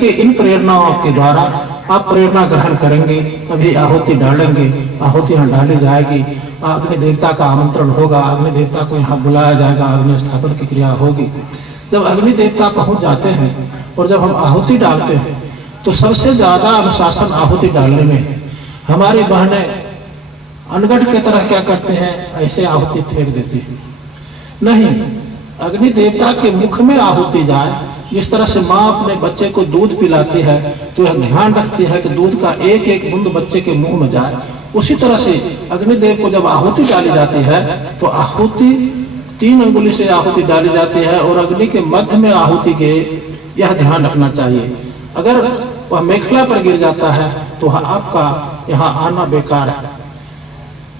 करके इन प्रेरणाओं के द्वारा आप प्रेरणा ग्रहण करेंगे, अभी आहुति डालेंगे, आहुति यहाँ डाली जाएगी, अग्नि देवता का आमंत्रण होगा, अग्नि देवता को यहाँ बुलाया जाएगा, अग्नि स्थापन की क्रिया होगी। जब अग्नि देवता पहुँच जाते हैं और जब हम आहुति डालते हैं तो सबसे ज्यादा अनुशासन आहुति डालने में है। हमारी बहनें अनगढ़ की तरह क्या करते हैं, ऐसे आहुति फेंक देती हैं। नहीं, अग्नि देवता के मुख में आहुति जाए। जिस तरह से माँ अपने बच्चे को दूध पिलाती है तो यह ध्यान रखती है कि दूध का एक एक बूंद बच्चे के मुंह में जाए, उसी तरह से अग्निदेव को जब आहुति डाली जाती है तो आहुति 3 अंगुली से आहुति डाली जाती है और अग्नि के मध्य में आहुति गिरे, यह ध्यान रखना चाहिए। अगर वह मेखला पर गिर जाता है तो आपका यहाँ आना बेकार है,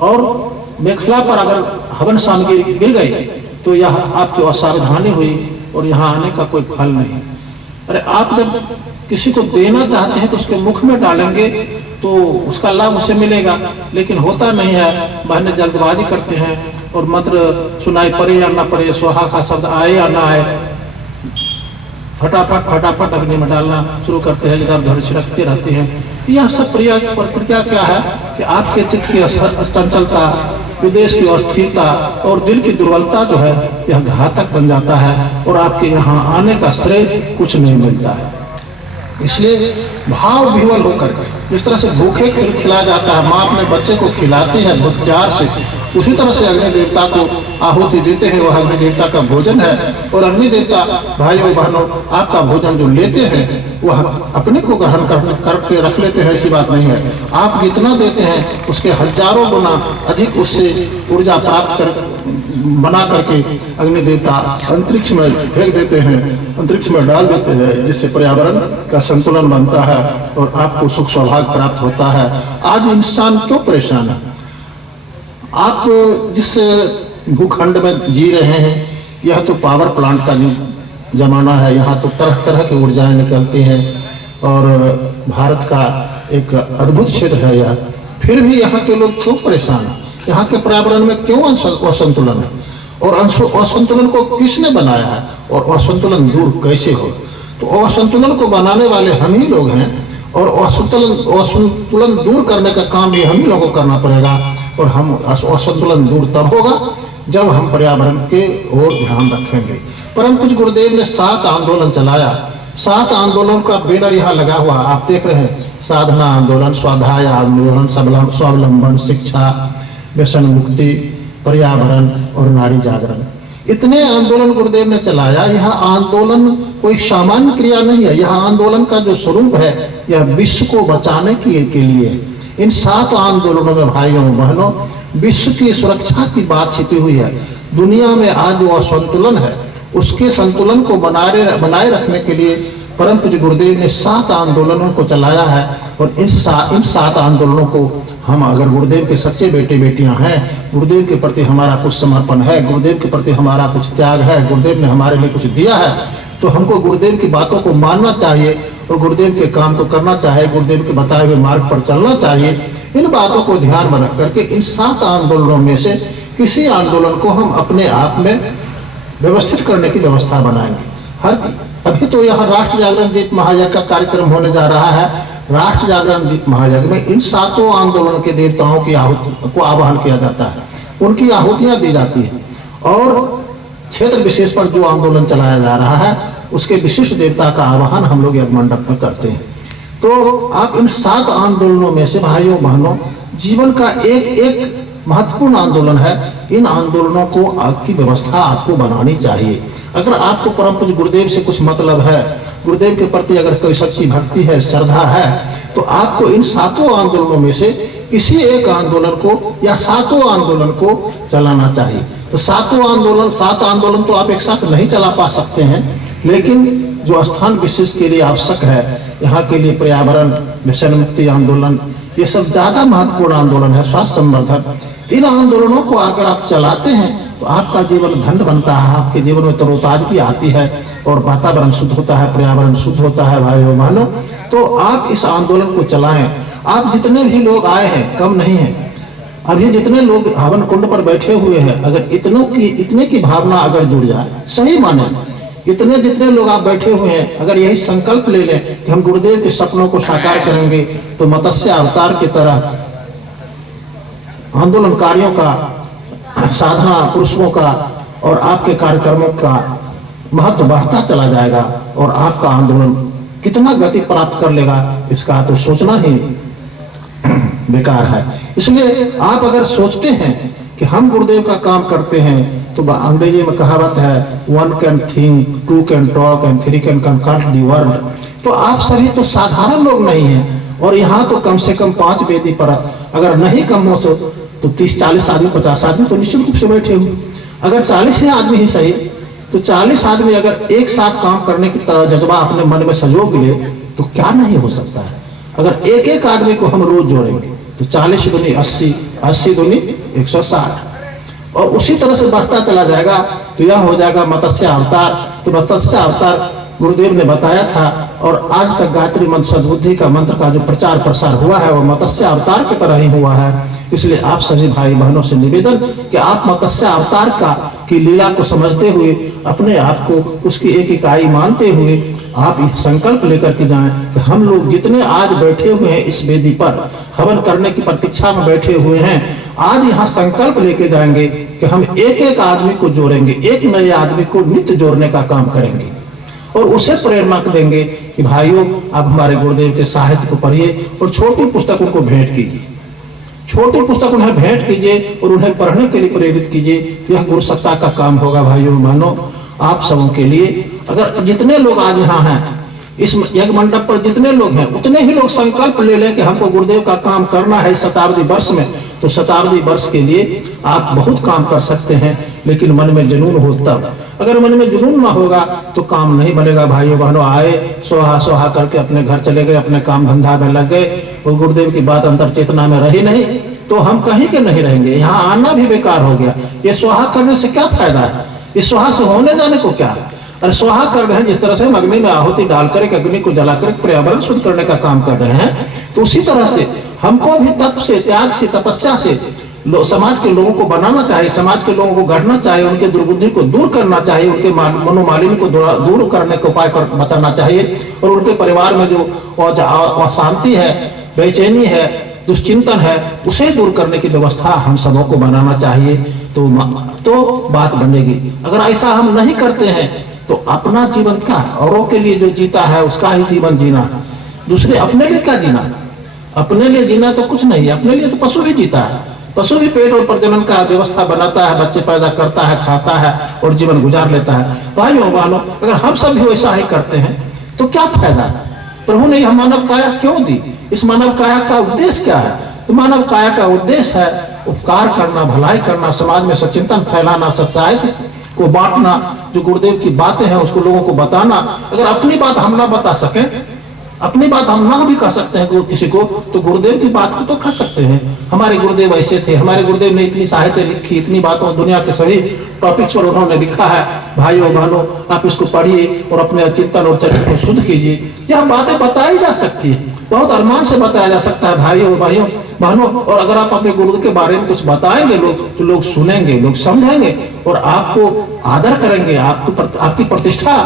और मेखला पर अगर हवन सामग्री गिर गई तो यह आपकी असावधानी हुई और यहाँ आने का कोई फल नहीं। अरे आप जब किसी को देना चाहते हैं तो उसके मुख में डालेंगे तो उसका लाभ उसे मिलेगा, लेकिन होता नहीं है। बहनें जल्दबाजी करते हैं और मंत्र सुनाई पड़े या ना पड़े, स्वाहा का शब्द आए या ना आए, फटाफट फटाफट अग्नि में डालना शुरू करते हैं, इधर उधर छिड़कते रहते हैं। तो यह सब प्रक्रिया क्या है कि आपके चित्त की चंचलता, विदेश की अस्थिरता और दिल की दुर्बलता जो है यह घातक बन जाता है और आपके यहाँ आने का श्रेय कुछ नहीं मिलता है। इसलिए भाव विह्वल होकर जिस तरह से भूखे खिलाया जाता है, माँ अपने बच्चे को खिलाती है बहुत प्यार से, उसी तरह से अग्नि देवता को आहुति देते हैं। वह अग्नि देवता का भोजन है और अग्नि देवता भाइयों बहनों आपका भोजन जो लेते हैं वह अपने को ग्रहण करके रख लेते हैं, ऐसी बात नहीं है। आप जितना देते हैं उसके हजारों गुना अधिक उससे ऊर्जा प्राप्त कर बना करके अग्नि देवता अंतरिक्ष में फेंक देते हैं, अंतरिक्ष में डाल देते हैं, जिससे पर्यावरण का संतुलन बनता है और आपको सुख सौभाग्य प्राप्त होता है। आज इंसान क्यों परेशान है? आप जिस भूखंड में जी रहे हैं यह तो पावर प्लांट का जमाना है, यहाँ तो तरह तरह की ऊर्जाएं निकलती हैं और भारत का एक अद्भुत क्षेत्र है यह। फिर भी यहाँ के लोग क्यों परेशान हैं? यहाँ के पर्यावरण में क्यों असंतुलन है और असंतुलन को किसने बनाया है और असंतुलन दूर कैसे हो? तो असंतुलन को बनाने वाले हम ही लोग हैं और असंतुलन दूर करने का काम भी हम ही लोगों को करना पड़ेगा। और हम असंतुलन दूर तब होगा जब हम पर्यावरण के ओर ध्यान रखेंगे। परम पूज्य गुरुदेव ने 7 आंदोलन चलाया। 7 आंदोलन का बैनर यहाँ लगा हुआ आप देख रहे हैं, साधना आंदोलन, स्वाध्याय आंदोलन, स्वावलंबन, शिक्षा, व्यसन मुक्ति, पर्यावरण और नारी जागरण। इतने आंदोलन गुरुदेव ने चलाया। यह आंदोलन कोई सामान्य क्रिया नहीं है, यह आंदोलन का जो स्वरूप है यह विश्व को बचाने के लिए। इन 7 आंदोलनों में भाइयों बहनों विश्व की सुरक्षा की बात छिपी हुई है। दुनिया में आज जो असंतुलन है उसके संतुलन को बनाए रखने के लिए परम पूज्य गुरुदेव ने 7 आंदोलनों को चलाया है। और इन 7 आंदोलनों को हम अगर गुरुदेव के सच्चे बेटे बेटियां हैं, गुरुदेव के प्रति हमारा कुछ समर्पण है, गुरुदेव के प्रति हमारा कुछ त्याग है, गुरुदेव ने हमारे लिए कुछ दिया है, तो हमको गुरुदेव की बातों को मानना चाहिए और गुरुदेव के काम को करना चाहिए, गुरुदेव के बताए हुए मार्ग पर चलना चाहिए। इन बातों को ध्यान में रख करके इन 7 आंदोलनों में से किसी आंदोलन को हम अपने आप में व्यवस्थित करने की व्यवस्था बनाएंगे। अभी तो यहाँ राष्ट्र जागरण दीप महायज्ञ का कार्यक्रम होने जा रहा है। राष्ट्र जागरण दीप महायज्ञ में इन 7 आंदोलन के देवताओं की आहुति को आवाहन किया जाता है, उनकी आहुतियां दी जाती है और क्षेत्र विशेष पर जो आंदोलन चलाया जा रहा है उसके विशिष्ट देवता का आवाहन हम लोग यज्ञ मंडप में करते हैं। तो आप इन 7 आंदोलनों में से भाइयों बहनों जीवन का एक महत्वपूर्ण आंदोलन है। इन आंदोलनों को आपकी व्यवस्था आपको बनानी चाहिए। अगर आपको परम पूज्य गुरुदेव से कुछ मतलब है, गुरुदेव के प्रति अगर कोई सच्ची भक्ति है, श्रद्धा है, तो आपको इन 7 आंदोलनों में से किसी एक आंदोलन को या 7 आंदोलन को चलाना चाहिए। तो 7 आंदोलन तो आप एक साथ नहीं चला पा सकते हैं, लेकिन जो स्थान विशेष के लिए आवश्यक है, यहाँ के लिए पर्यावरण, व्यसन मुक्ति आंदोलन, ये सब ज्यादा महत्वपूर्ण आंदोलन है, स्वास्थ्य संवर्धन। इन आंदोलनों को अगर आप चलाते हैं तो आपका जीवन धन्य बनता है, आपके जीवन में तरोताजगी आती है और वातावरण शुद्ध होता है, पर्यावरण शुद्ध होता है। भाइयों बहनों, तो आप इस आंदोलन को चलाएं। आप जितने भी लोग आए हैं कम नहीं है, अभी जितने लोग हवन कुंड पर बैठे हुए हैं, अगर इतने की भावना अगर जुड़ जाए, सही माने इतने जितने लोग आप बैठे हुए हैं, अगर यही संकल्प ले लें कि हम गुरुदेव के सपनों को साकार करेंगे, तो मत्स्य अवतार की तरह आंदोलनकारियों का, साधना पुरुषों का और आपके कार्यक्रमों का महत्व बढ़ता चला जाएगा और आपका आंदोलन कितना गति प्राप्त कर लेगा इसका तो सोचना ही बेकार है। इसलिए आप अगर सोचते हैं कि हम गुरुदेव का काम करते हैं, तो अंग्रेजी में कहावत है, 1 can think, 2 can talk and 3 can conquer the world. तो आप सभी तो साधारण लोग नहीं हैं, और यहाँ तो कम से कम 5 वेदी पर, अगर नहीं कम हो तो 30-40 आदमी, 50 आदमी तो निश्चित रूप से बैठे हुए। अगर 40 आदमी ही सही, तो 40 आदमी अगर एक साथ काम करने की जज्बा अपने मन में संजोग ले, तो क्या नहीं हो सकता है। अगर एक एक आदमी को हम रोज जोड़ेंगे तो 40 दूनी 80, 80 दूनी 160, और उसी तरह से बढ़ता चला जाएगा, तो यह हो जाएगा मत्स्य अवतार। तो मत्स्य अवतार गुरुदेव ने बताया था, और आज तक गायत्री मंत्र सद्बुद्धि का मंत्र का जो प्रचार प्रसार हुआ है वो मत्स्य अवतार की तरह ही हुआ है। इसलिए आप सभी भाई बहनों से निवेदन कि आप मत्स्य अवतार की लीला को समझते हुए, अपने आप को उसकी एक इकाई मानते हुए आप इस संकल्प लेकर के जाएं कि हम लोग जितने आज बैठे हुए हैं इस वेदी पर हवन करने की प्रतीक्षा में बैठे हुए हैं, आज यहाँ संकल्प लेके जाएंगे कि हम एक एक आदमी को जोड़ेंगे, एक नए आदमी को नित्य जोड़ने का काम करेंगे, और उसे प्रेरणा देंगे कि भाइयों आप हमारे गुरुदेव के साहित्य को पढ़िए और छोटी पुस्तकों को भेंट कीजिए, छोटी पुस्तक उन्हें भेंट कीजिए और उन्हें पढ़ने के लिए प्रेरित कीजिए। तो यह गुरु सत्ता का काम होगा भाइयों बहनों आप सबों के लिए। अगर जितने लोग आज यहाँ हैं इस यज्ञ मंडप पर, जितने लोग हैं उतने ही लोग संकल्प ले लें कि हमको गुरुदेव का काम करना है शताब्दी वर्ष में, तो शताब्दी वर्ष के लिए आप बहुत काम कर सकते हैं, लेकिन मन में जुनून हो तब। अगर मन में जुनून ना होगा तो काम नहीं बनेगा भाइयों बहनों। आए सोहा सोहा करके अपने घर चले गए, अपने काम धंधा में लग गए, और गुरुदेव की बात अंतर चेतना में रही नहीं, तो हम कहीं के नहीं रहेंगे। यहाँ आना भी बेकार हो गया। ये सोहा करने से क्या फायदा है, इस सोहा से होने जाने को क्या। अरे सोहा कर रहे हैं, जिस तरह से हम अग्नि में आहुति डालकर एक अग्नि को जलाकर पर्यावरण शुद्ध करने का काम कर रहे हैं, तो उसी तरह से हमको भी तत्व से, त्याग से, तपस्या से समाज के लोगों को बनाना चाहिए, समाज के लोगों को गढ़ना चाहिए, उनके दुर्बुद्धि को दूर करना चाहिए, उनके मनोमालिन्य को दूर करने के उपाय बताना चाहिए, और उनके परिवार में जो अशांति है, बेचैनी है, दुश्चिंतन है, उसे दूर करने की व्यवस्था हम सबों को बनाना चाहिए। तो बात बनेगी। अगर ऐसा हम नहीं करते हैं तो अपना जीवन क्या, औरों के लिए जो जीता है उसका ही जीवन जीना, दूसरे अपने लिए क्या जीना। अपने लिए जीना तो कुछ नहीं है, अपने लिए तो पशु भी जीता है। पशु भी पेट और प्रजनन का व्यवस्था बनाता है, बच्चे पैदा करता है, खाता है और जीवन गुजार लेता है। भाइयों बहनों अगर हम सब भी वैसा ही करते हैं तो क्या फायदा है। प्रभु ने यह मानव काया क्यों दी, इस मानव काया का उद्देश्य क्या है। तो मानव काया का उद्देश्य है उपकार करना, भलाई करना, समाज में सचिंतन फैलाना, सच्चाई को बांटना, जो गुरुदेव की बातें हैं उसको लोगों को बताना। अगर अपनी बात हम ना बता सकें, अपनी बात हम ना भी कह सकते हैं किसी को, तो गुरुदेव की बात को तो कह सकते हैं। हमारे गुरुदेव ऐसे थे, हमारे गुरुदेव ने इतनी साहित्य लिखी, इतनी बातों दुनिया के सभी टॉपिक्स पर उन्होंने लिखा है। भाइयों बहनों आप इसको पढ़िए और अपने चिंतन और चरित्र को शुद्ध कीजिए। यह बातें बताई जा सकती है, बहुत अरमान से बताया जा सकता है भाइयों बहनों। और अगर आप अपने गुरु के बारे में कुछ बताएंगे लोग, तो लोग सुनेंगे, लोग समझेंगे और आपको आदर करेंगे, आपकी प्रतिष्ठा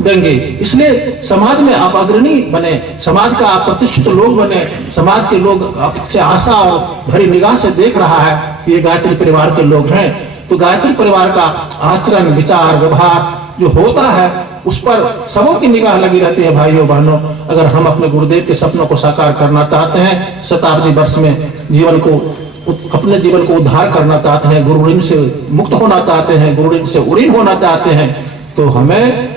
देंगे। इसलिए समाज में आप अग्रणी बने, समाज का आप प्रतिष्ठित लोग बने, समाज के लोग आपसे आशा और भरी निगाह से देख रहा है कि ये गायत्री परिवार के लोग हैं। तो गायत्री परिवार का आचरण, विचार, व्यवहार जो होता है उस पर सबों की निगाह लगी रहती है। भाइयों बहनों अगर हम अपने गुरुदेव के सपनों को साकार करना चाहते हैं, शताब्दी वर्ष में अपने जीवन को उद्धार करना चाहते हैं, गुरु ऋण से मुक्त होना चाहते हैं, गुरु ऋण से उड़ीन होना चाहते हैं, तो हमें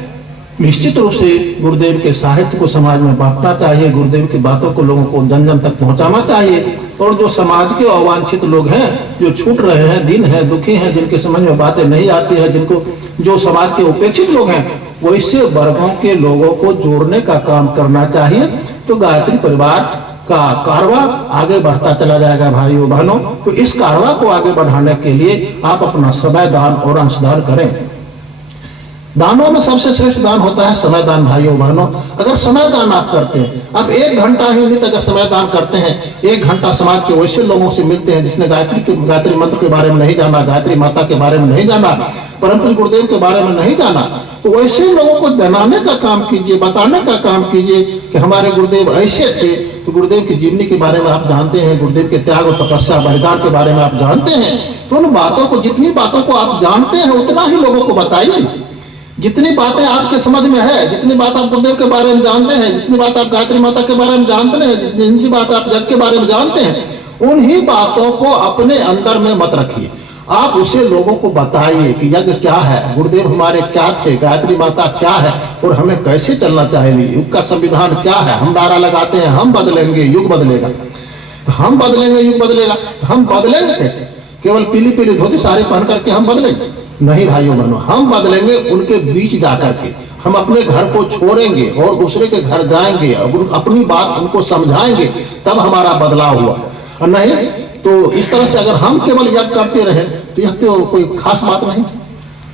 निश्चित रूप से गुरुदेव के साहित्य को समाज में बांटना चाहिए, गुरुदेव की बातों को लोगों को जन जन तक पहुंचाना चाहिए। और जो समाज के अवांछित लोग हैं, जो छूट रहे हैं, दीन हैं, दुखी हैं, जिनके समझ में बातें नहीं आती है, जो समाज के उपेक्षित लोग हैं, वैसे वर्गों के लोगों को जोड़ने का काम करना चाहिए। तो गायत्री परिवार का कारवा आगे बढ़ता चला जाएगा भाइयों बहनों। तो इस कारवा को आगे बढ़ाने के लिए आप अपना समय दान और अंशदान करें। दानों में सबसे श्रेष्ठ दान होता है समय दान। भाइयों बहनों अगर समय दान आप करते हैं, आप 1 घंटा ही नहीं अगर समय दान करते हैं, 1 घंटा समाज के वैसे लोगों से मिलते हैं जिसने गायत्री मंत्र के बारे में नहीं जाना, गायत्री माता के बारे में नहीं जाना, परम पूज्य गुरुदेव के बारे में नहीं जाना, तो वैसे लोगों को जनाने का काम कीजिए, बताने का काम कीजिए कि हमारे गुरुदेव ऐसे थे। तो गुरुदेव की जीवनी के बारे में आप जानते हैं, गुरुदेव के त्याग और तपस्या बलिदान के बारे में आप जानते हैं। तो उन बातों को, जितनी बातों को आप जानते हैं उतना ही लोगों को बताइए। जितनी बातें आपके समझ में है, जितनी बात आप गुरुदेव के बारे में जानते हैं, जितनी बात आप गायत्री माता के बारे में जानते हैं, जितनी बात आप जग के बारे में जानते हैं, उन्हीं बातों को अपने अंदर में मत रखिए। आप उसे लोगों को बताइए कि यज्ञ क्या है, गुरुदेव हमारे क्या थे, गायत्री माता क्या है और हमें कैसे चलना चाहिए, युग का संविधान क्या है। हम नारा लगाते हैं हम बदलेंगे युग बदलेगा, हम बदलेंगे युग बदलेगा, हम बदलेंगे कैसे? केवल पीली पीली धोती साड़ी पहन करके हम बदलेंगे? नहीं भाइयों बहनों, हम बदलेंगे उनके बीच जाकर के। हम अपने घर को छोड़ेंगे और दूसरे के घर जाएंगे, अपनी बात उनको समझाएंगे, तब हमारा बदलाव हुआ। और नहीं तो इस तरह से अगर हम केवल यज्ञ करते रहे तो यह तो कोई खास बात नहीं।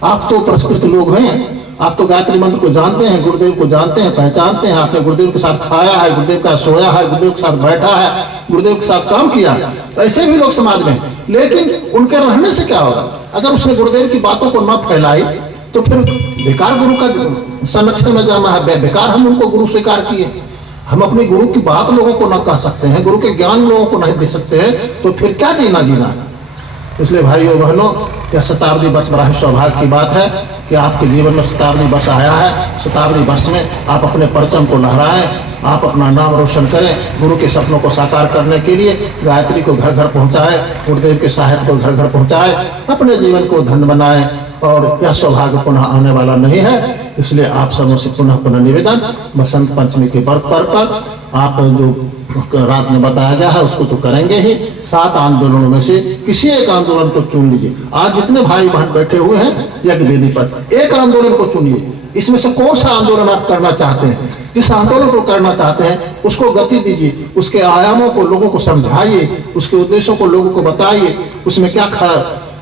आप तो पुरस्कृत लोग हैं, आप तो गायत्री मंत्र को जानते हैं, गुरुदेव को जानते हैं, पहचानते हैं, आपने गुरुदेव के साथ खाया है, गुरुदेव का सोया है, गुरुदेव के साथ बैठा है, गुरुदेव के साथ काम किया है। तो ऐसे भी लोग समाज में, लेकिन उनके रहने से क्या होगा? अगर उसने गुरुदेव की बातों को न फैलाई तो फिर बेकार गुरु का संरक्षण में जाना है, बेकार हम उनको गुरु स्वीकार किए। हम अपने गुरु की बात लोगों को न कह सकते हैं, गुरु के ज्ञान लोगों को नहीं दे सकते हैं, तो फिर क्या जीना है। इसलिए भाइयों बहनों, यह शताब्दी वर्ष बड़ा ही सौभाग्य की बात है कि आपके जीवन में शताब्दी वर्ष आया है। शताब्दी वर्ष में आप अपने परचम को लहराएं, आप अपना नाम रोशन करें, गुरु के सपनों को साकार करने के लिए गायत्री को घर घर पहुंचाएं, गुरुदेव के साहित्य को घर घर पहुंचाएं, अपने जीवन को धन्य बनाएं। और यह सौभाग्य पुनः आने वाला नहीं है, इसलिए आप सबों से पुनः निवेदन, बसंत पंचमी के पर्व पर आप जो रात में बताया गया है उसको तो करेंगे ही। 7 आंदोलनों में से किसी एक आंदोलन को चुन लीजिए। आज जितने भाई बहन बैठे हुए हैं यज्ञ वेदी पर, एक आंदोलन को चुनिए। इसमें से कौन सा आंदोलन आप करना चाहते हैं? जिस आंदोलन को करना चाहते हैं उसको गति दीजिए, उसके आयामों को लोगों को समझाइए, उसके उद्देश्यों को लोगों को बताइए, उसमें क्या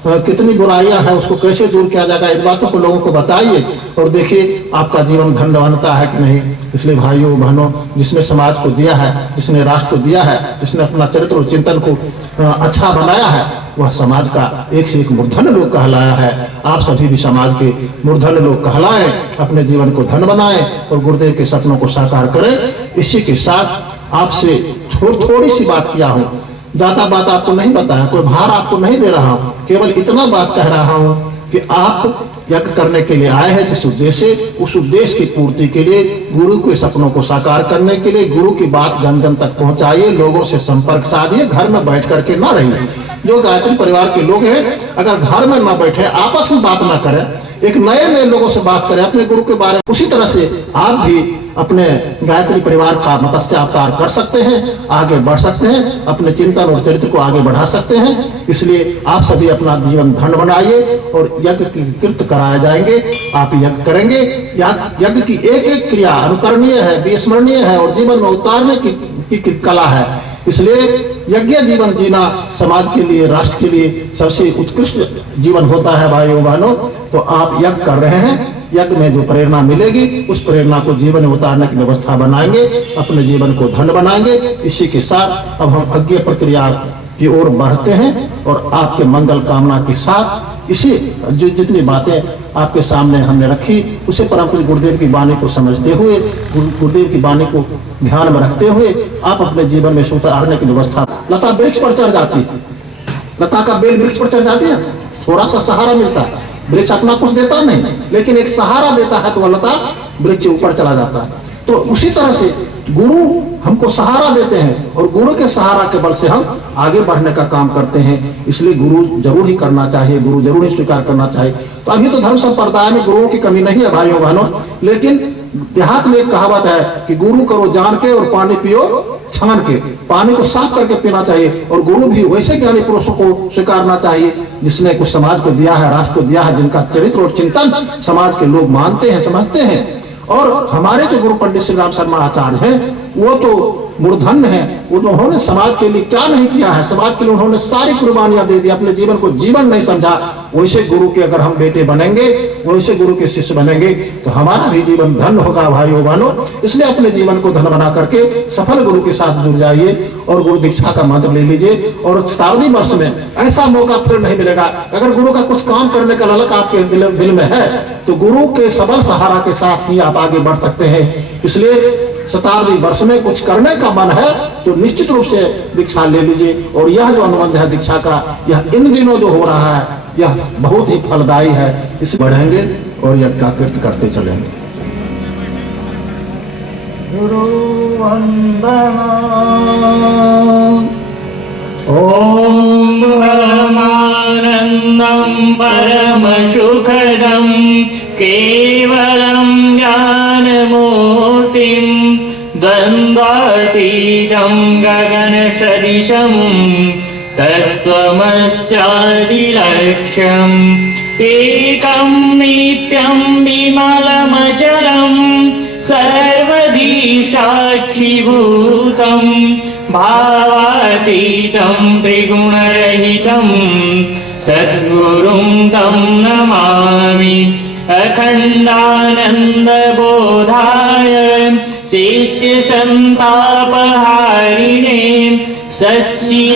कितनी बुराइयां हैं, उसको कैसे दूर किया जाएगा, इन बातों को लोगों को बताइए और देखिए आपका जीवन धन्य बनता है कि नहीं। इसलिए भाइयों बहनों, जिसने समाज को दिया है, जिसने राष्ट्र को दिया है, जिसने अपना चरित्र और चिंतन को अच्छा बनाया है, वह समाज का एक से एक मूर्धन्य लोग कहलाया है। आप सभी भी समाज के मूर्धन्य लोग कहलाएं, अपने जीवन को धन्य बनाएं और गुरुदेव के सपनों को साकार करें। इसी के साथ आपसे थोड़ी सी बात किया हूँ, ज्यादा बात आपको नहीं बताया, कोई भार आपको नहीं दे रहा हूँ, केवल इतना बात कह रहा हूँ कि आप यज्ञ करने के लिए आए हैं जिस उद्देश्य, उस उद्देश्य की पूर्ति के लिए, गुरु के सपनों को साकार करने के लिए गुरु की बात जन जन तक पहुंचाइए, लोगों से संपर्क साधिए, घर में बैठ करके ना रहिए। जो गायत्री परिवार के लोग हैं अगर घर में ना बैठे, आपस में बात ना करें, एक नए लोगों से बात करें अपने गुरु के बारे में, उसी तरह से आप भी अपने गायत्री परिवार का मत्स्य अवतार कर सकते हैं, आगे बढ़ सकते हैं, अपने चिंतन और चरित्र को आगे बढ़ा सकते हैं। इसलिए आप सभी अपना जीवन धन्य बनाइए और यज्ञ की कृत कराए जाएंगे। आप यज्ञ करेंगे, यज्ञ की एक एक क्रिया अनुकरणीय है, विस्मरणीय है और जीवन में उतारने की कला है। इसलिए यज्ञ जीवन जीना समाज के लिए, राष्ट्र के लिए सबसे उत्कृष्ट जीवन होता है। भाइयों बहनों, तो आप यज्ञ कर रहे हैं, यज्ञ में जो प्रेरणा मिलेगी उस प्रेरणा को जीवन में उतारने की व्यवस्था बनाएंगे, अपने जीवन को धन्य बनाएंगे। इसी के साथ अब हम अज्ञेय प्रक्रिया की ओर बढ़ते हैं और आपके मंगल कामना के साथ इसी जितनी बातें आपके सामने हमने रखी उसे परम पूज्य गुरुदेव की वाणी को समझते हुए, गुरुदेव की वाणी को ध्यान में रखते हुए आप अपने जीवन में उतारने की व्यवस्था। लता वृक्ष पर चढ़ जाती है, लता का बेल वृक्ष पर चढ़ जाती है, थोड़ा सा सहारा मिलता है, वृक्ष अपना कुछ देता नहीं, लेकिन एक सहारा देता है तो वह लता वृक्ष ऊपर चला जाता है। तो उसी तरह से गुरु हमको सहारा देते हैं और गुरु के सहारा के बल से हम आगे बढ़ने का काम करते हैं। इसलिए गुरु जरूर ही करना चाहिए, गुरु जरूर ही स्वीकार करना चाहिए। तो अभी तो धर्म संप्रदाय में गुरुओं की कमी नहीं है भाइयों बहनों, लेकिन देहात में एक कहावत है कि गुरु करो जान के और पानी पियो छान के। पानी को साफ करके पीना चाहिए और गुरु भी वैसे ज्ञानी पुरुषों को स्वीकारना चाहिए जिसने कुछ समाज को दिया है, राष्ट्र को दिया है, जिनका चरित्र और चिंतन समाज के लोग मानते हैं, समझते हैं। और हमारे जो गुरु पंडित श्री राम शर्मा आचार्य हैं वो तो मूर्धन्य है, उन्होंने समाज के लिए क्या नहीं किया है, समाज के लिए उन्होंने सारी कुर्बानियां दे दी, अपने जीवन को जीवन नहीं समझा। वैसे गुरु के अगर हम बेटे बनेंगे, वैसे गुरु के शिष्य बनेंगे तो हमारा भी जीवन धन्य होगा भाइयों बहनों। इसलिए अपने जीवन को धन्य बना करके सफल गुरु के साथ जुड़ जाइए और गुरु दीक्षा का मंत्र ले लीजिए। और शताब्दी वर्ष में ऐसा मौका फिर नहीं मिलेगा। अगर गुरु का कुछ काम करने का ललक आपके दिल में है तो गुरु के सबल सहारा के साथ ही आप आगे बढ़ सकते हैं। इसलिए शताब्दी वर्ष में कुछ करने का मन है तो निश्चित रूप से दीक्षा ले लीजिए। और यह जो अनुबंध है दीक्षा का, यह इन दिनों जो हो रहा है यह बहुत ही फलदायी है। इसे बढ़ेंगे और यज्ञ का कीर्त करते चलेंगे। गुरु वंदना ओम परमानंदं परम सुखदं केवलं ज्ञानमूर्तिं द्वन्द्वातीतं गगनसदृशं तत्त्वमस्यादिलक्ष्यम् एकं नित्यं विमलमचलं सर्वधी साक्षिभूतं भावातीतं त्रिगुणरहितं सद्गुरुं तं नमामि। अखण्डानन्दबोधाय शिष्यसन्तापहारिणे सच्चिदानन्दरूपाय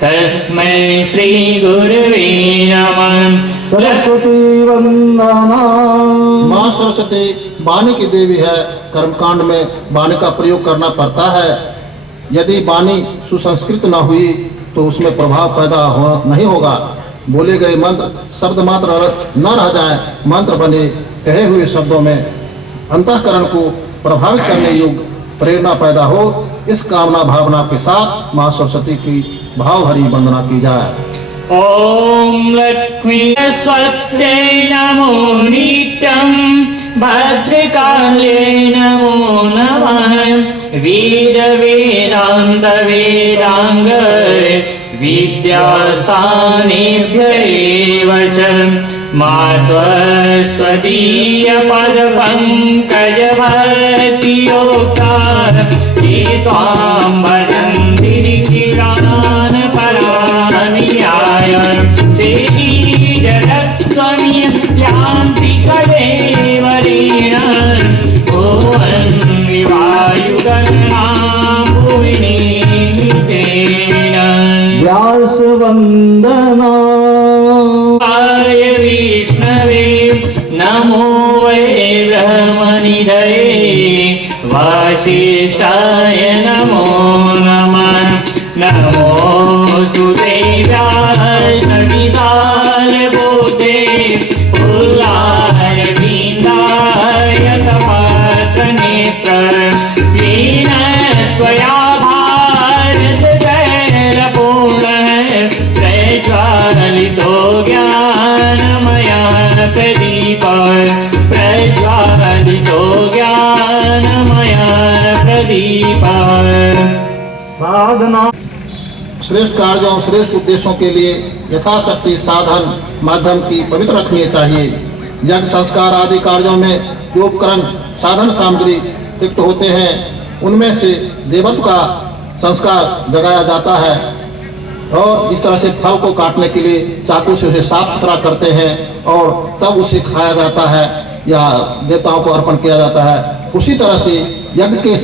तस्मै श्रीगुरवे नमः। सरस्वती वंदना। माँ सरस्वती वाणी की देवी है। कर्मकांड में वाणी का प्रयोग करना पड़ता है। यदि वाणी सुसंस्कृत न हुई तो उसमें प्रभाव पैदा नहीं होगा। बोले गए मंत्र शब्द मात्र न रह जाए, मंत्र बने कहे हुए शब्दों में अंतःकरण को प्रभावित करने योग्य प्रेरणा पैदा हो। इस कामना भावना के साथ माँ सरस्वती की भाव भरी वंदना की जाए। ओम लक्ष्मी सरस्वत्यै नमो नित्यं भद्रकाले नमो नमः। वेद वेदांत वेदांग विद्यास्थानेभ्य एव च मात्वस्त्वदीय पदपङ्कजभर्तियोक्ता ये त्वां भजन्ति निखिलान् परानियाय तेहि जगत्त्वनि यान्ति कलेवरेण भुवन् विवायुगणां भुविनीतेन। व्यास वंदना। आय विष्णवे नमो वै ब्रह्मनिधये वासिष्ठाय नमो नमः। नमोस्तुते व्यासविशालबुद्धे पुल्लारविन्दाय तपत्रनेत्र येन त्वया प्रज्वालितो ज्ञानमया प्रदीप प्रज्वालितो ज्ञानमया प्रदीप। साधना। श्रेष्ठ कार्यों श्रेष्ठ उद्देश्यों के लिए यथाशक्ति साधन माध्यम की पवित्र रखनी चाहिए। यज्ञ संस्कार आदि कार्यों में जो उपकरण साधन सामग्री युक्त होते हैं उनमें से देवत्व का संस्कार जगाया जाता है। और इस तरह से फल को काटने के लिए चाकू से उसे साफ सुथरा करते हैं और तब उसे खाया जाता है या देवताओं को अर्पण किया जाता है। उसी तरह से यज्ञ के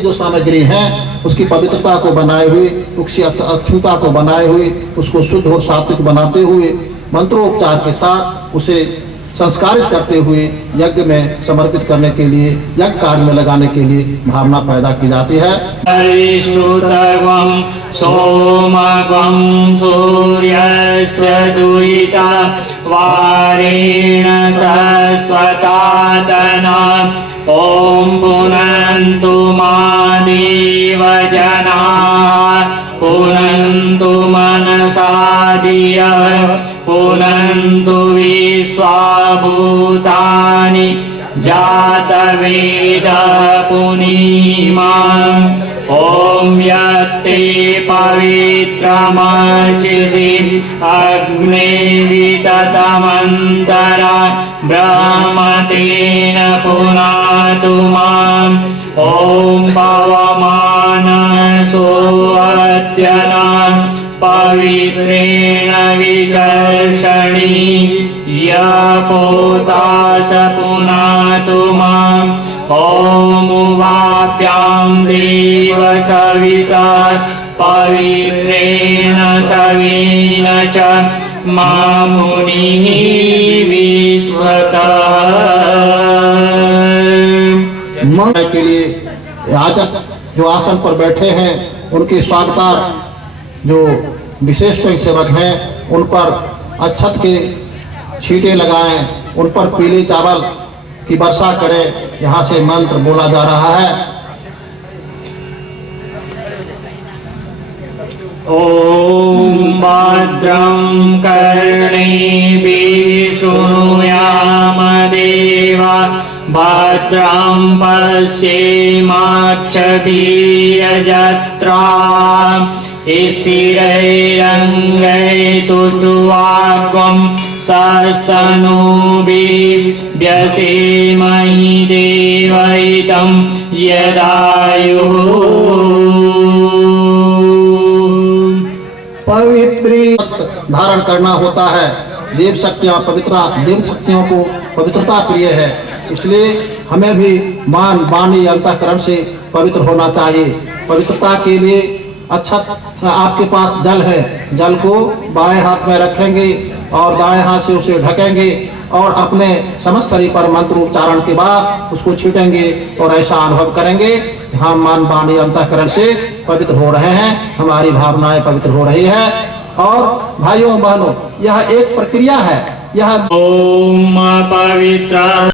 जो सामग्री हैं उसकी पवित्रता को बनाए हुए, उसकी अक्षुता को बनाए हुए, उसको शुद्ध और सात्विक बनाते हुए मंत्रोपचार के साथ उसे संस्कारित करते हुए यज्ञ में समर्पित करने के लिए, यज्ञ कार्य में लगाने के लिए भावना पैदा की जाती है। हरिश्रुतवं सोमवं सूर्यस्य दुहिता वारेण सरस्वतातना ॐ पुनन्तु मादेव जनाः पुनन्तु मनसा धियः पुनन्तु विश्वाभूतानि जातवेदः पुनीमान् ॐ यत्ते पवित्रमर्चिषि अग्ने विततमन्तरा ब्रह्मतेन पुनातु मा पवित्रेण विचर्षणि यपोतास पुनातु माम् ॐ वाप्यां देव सविता पवित्रेण सवेन च मामुनिः विश्वतः। मन के लिए याचक जो आसन पर बैठे हैं उनके स्वागतार जो विशेष स्वयंसेवक हैं उन पर अक्षत के छींटे लगाएं, उन पर पीले चावल की वर्षा करें। यहाँ से मंत्र बोला जा रहा है। ॐ भद्रं कर्णेभिः शृणुयाम देवा भद्रं पश्येमाक्षभिर्यजत्राम् स्थिरैरङ्गैः तुष्टुवाक्वं सस्तनूभिः व्यसेमहि देवैतं यदायुः। पवित्री धारण करना होता है। देव शक्तियों को पवित्रता प्रिय है, इसलिए हमें भी मान वाणी अंतःकरण से पवित्र होना चाहिए। पवित्रता के लिए अच्छा आपके पास जल है, जल को बाएं हाथ में रखेंगे और दाएं हाथ से उसे ढकेंगे और अपने समस्त शरीर पर मंत्र उच्चारण के बाद उसको छीटेंगे और ऐसा अनुभव करेंगे हम मान वाणी अंतःकरण से पवित्र हो रहे हैं, हमारी भावनाएं पवित्र हो रही है। और भाइयों बहनों, यह एक प्रक्रिया है। यह ॐ पवित्र